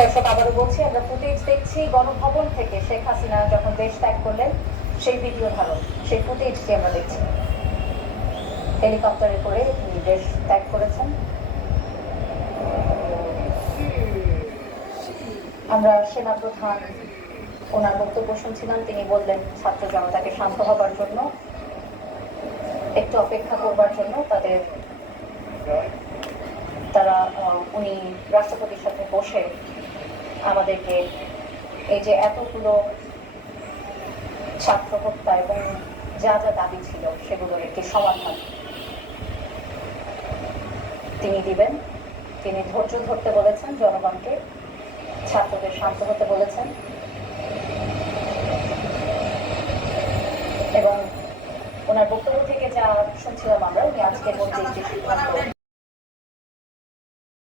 দর্শক আবারও বলছি, আমরা ফুটেজ দেখছি গণভবন থেকে শেখ হাসিনা যখন দেশ ত্যাগ করলেন সেই ভিডিও ধারণ, সেই ফুটেজটি আমরা দেখছি। হেলিকপ্টারে করে তিনি দেশ ত্যাগ করেছেন। আমরা সেনাপ্রধান ওনার বক্তব্য শুনছিলাম। তিনি বললেন ছাত্র জনতাকে শান্ত হবার জন্য, একটু অপেক্ষা করবার জন্য তারা উনি রাষ্ট্রপতির সাথে বসে আমাদেরকে এই যে এতগুলো ছাত্র হত্যা এবং যা যা দাবি ছিল সেগুলোর একটি সমাধান তিনি দিবেন। তিনি ধৈর্য ধরতে বলেছেন জনগণকে, ছাত্রদের শান্ত হতে বলেছেন এবং ওনার বক্তব্য থেকে যা শুনছিলাম আমরা, উনি আজকের মধ্যে একটি সিদ্ধান্ত